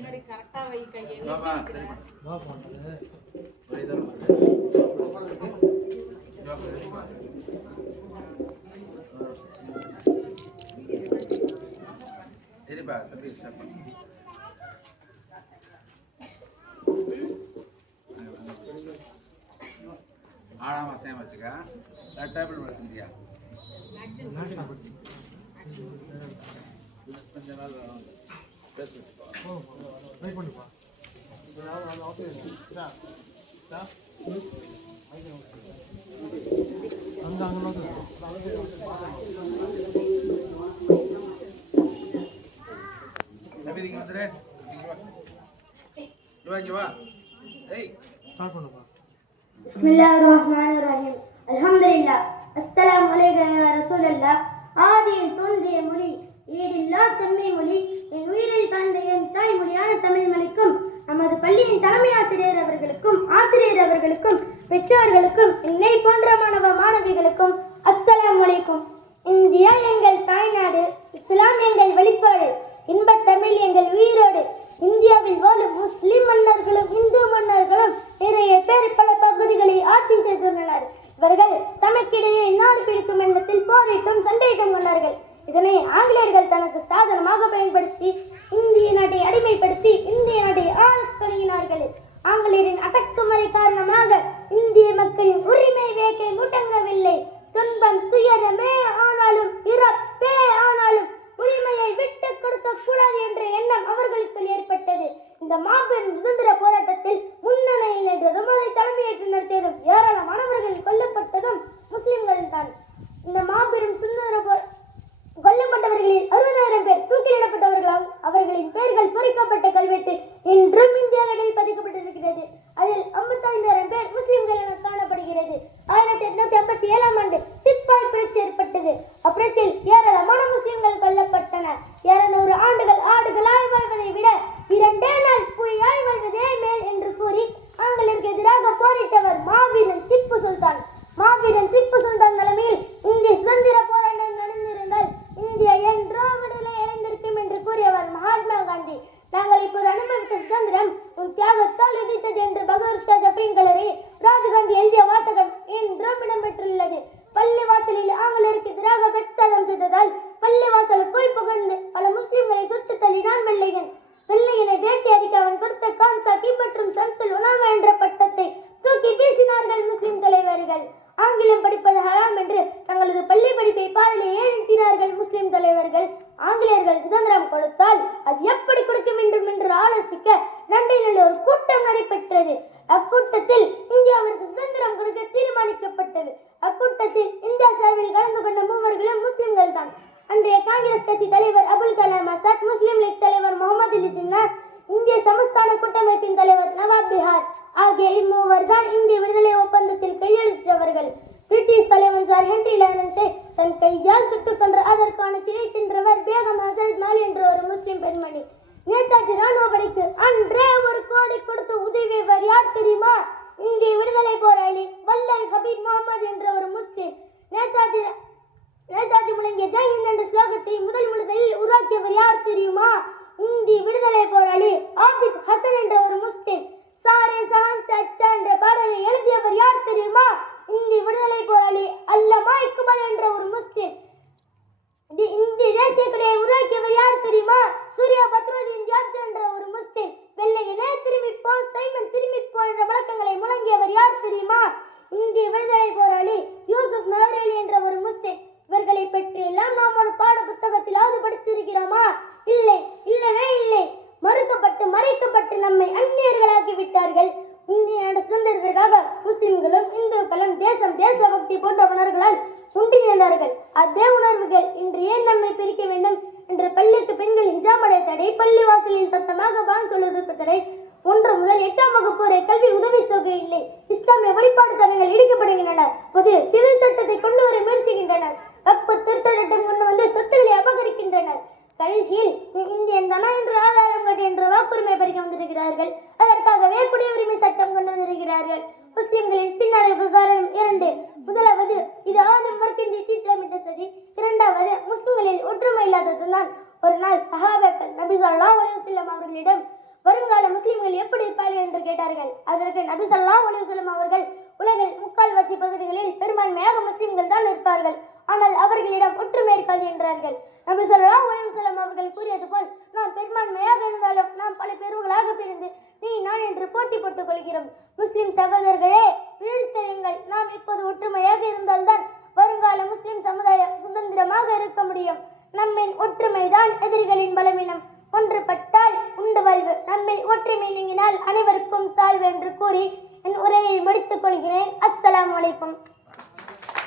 பின்னாடி கரெக்டா வை கையை. சரிப்பா தம்பி. ஆழாம அசையாம வச்சுக்க. டேபிள் வச்சுருக்கியா. கொஞ்ச நாள் பேச வச்சுக்கோ தம்பி இங்க வந்துரு இங்க வா. இங்க வா இங்க வா ஏய் بسم الله الرحمن الرحيم الحمد لله السلام عليك يا رسول الله ஆதியில் தோன்றிய மொழி ஈடில்லா தன்மை மொழி என் உயிரில் கலந்த என் தாய்மொழியான தமிழ் மொழிக்கும் நமது பள்ளியின் தலைமை ஆசிரியர் அவர்களுக்கும் ஆசிரியர் அவர்களுக்கும் பெற்றோர்களுக்கும் என்னை போன்ற மாணவ மாணவிகளுக்கும் அஸ்ஸலாமு வலைக்கும். இந்தியா எங்கள் தாய்நாடு இஸ்லாம் எங்கள் வெளிப்பாடு இன்பத் தமிழ் எங்கள் உயிரோடு. இந்தியாவில் வாழும் முஸ்லிம் மன்னர்களும் இந்து மன்னர்களும் நிறைய பேர் பல பகுதிகளை ஆட்சி செய்துள்ளனர். இவர்கள் தமக்கிடையே நாடு பிடிக்கும் எண்ணத்தில் போரிட்டும் சண்டையிட்டும் கொண்டார்கள் இதனை ஆங்கிலேயர்கள் தனக்கு சாதனமாக பயன்படுத்தி இந்திய நாட்டை அடிமைப்படுத்தி இந்திய நாட்டை ஆளத் தொடங்கினார்கள். ஆங்கிலேயரின் அடக்குமுறை காரணமாக இந்திய மக்களின் உரிமை வேட்டை முடங்கவில்லை. துன்பம் துயரமே ஆனாலும் இறப்பே ஆனாலும் உரிமையை விட்டு கொடுக்க கூடாது என்ற எண்ணம் அவர்களுக்குள் ஏற்பட்டது. இந்த மாபெரும் சுதந்திர போராட்டத்தில் விமர்சிக்க லண்டனில் ஒரு கூட்டம் நடைபெற்றது. அக்கூட்டத்தில் இந்தியாவிற்கு சுதந்திரம் கொடுக்க தீர்மானிக்கப்பட்டது. அக்கூட்டத்தில் இந்தியா சார்பில் கலந்து கொண்ட மூவர் போராளி அல்லமா இக்பால் என்ற ஒரு முஸ்லிம். இந்த இந்திய தேசிய கொடியை உருவாக்கியவர் யார் தெரியுமா? சூர்யா பத்ருதீன் ஜார்ஜ் என்ற ஒரு முஸ்லிம். வெள்ளையனே திரும்பி போ சைமன் திரும்பி போ என்ற முழக்கங்களை முழங்கியவர் யார் தெரியுமா இந்திய விடுதலை போராளி யூசுப் நவரேலி என்ற ஒரு முஸ்லிம் இவர்களை பற்றி எல்லாம் நாம் ஒரு பாட புத்தகத்திலாவது படித்திருக்கிறோமா இல்லை இல்லவே இல்லை மறுக்கப்பட்டு மறைக்கப்பட்டு நம்மை அந்நியர்களாக்கி விட்டார்கள் இந்திய நாடு சுதந்திரத்திற்காக முஸ்லிம்களும் இந்துக்களும் தேசம் தேசபக்தி போன்ற உணர்வுகளால் உண்டியிருந்தார்கள் அதே உணர்வுகள் இன்று ஏன் நம்மை பிரிக்க வேண்டும் என்று பள்ளிக்கு பெண்கள் ஹிஜாப் அடைய தடை பள்ளி வாசலில் சத்தமாக பான் சொல்வதற்கு தடை ஒன்று முதல் எட்டாம் வகுப்பு வரை கல்வி உதவித்தொகை இல்லை. இஸ்லாமிய வழிபாடு தலங்கள் இடிக்கப்படுகின்றன. பொது சிவில் சட்டத்தை கொண்டு வர முயற்சிக்கின்றனர். வக்பு திருத்த சட்டம் கொண்டு வந்து சொத்துக்களை அபகரிக்கின்றனர். கடைசியில் இந்தியன் தானா என்று ஆதாரம் காட்டி என்ற வாக்குரிமை பறிக்க வந்திருக்கிறார்கள். அதற்கு சட்டம் கொண்டு வந்திருக்கிறார்கள் முஸ்லிம்களின் பின்னடைவு காரணம் இரண்டு. முதலாவது இது ஆதம் வர்க்கின்றி திட்டமிட்ட சதி. இரண்டாவது முஸ்லிம்களில் ஒற்றுமை இல்லாததுதான். ஒரு நாள் சஹாபாக்கள் நபி ஸல்லல்லாஹு அலைஹி அவர்களிடம் வருங்கால முஸ்லிம்கள் எப்படி இருப்பார்கள்? என்று கேட்டார்கள். அதற்கு நபி ஸல்லல்லாஹு அலைஹி அவர்கள் உலகில் முக்கால்வாசி பகுதிகளில் பெரும்பான்மையாக முஸ்லிம்கள் தான் இருப்பார்கள். ஆனால் அவர்களிடம் ஒற்றுமை இருக்காது என்றார்கள். நபி சொல்லா உலகம் அவர்கள் கூறியது போல் நாம் பெரும்பான்மையாக இருந்தாலும் நாம் பல பிரிவுகளாக பிரிந்து நீ நான் என்று போட்டி போட்டுக் கொள்கிறோம். முஸ்லிம் சகோதரர்களே விழித்தெழுங்கள் நாம் இப்போது ஒற்றுமையாக இருந்தால்தான் வருங்கால முஸ்லிம் சமுதாயம் சுதந்திரமாக இருக்க முடியும். நம்மின் ஒற்றுமைதான் எதிரிகளின் பலவீனம். ஒன்றுபட்டால் உண்டு வாழ்வு. நம்மை ஒற்றுமை நீங்கினால் அனைவருக்கும் தாழ்வு என்று கூறி என் உரையை முடித்துக் கொள்கிறேன். அஸ்ஸலாம் அலைக்கும்.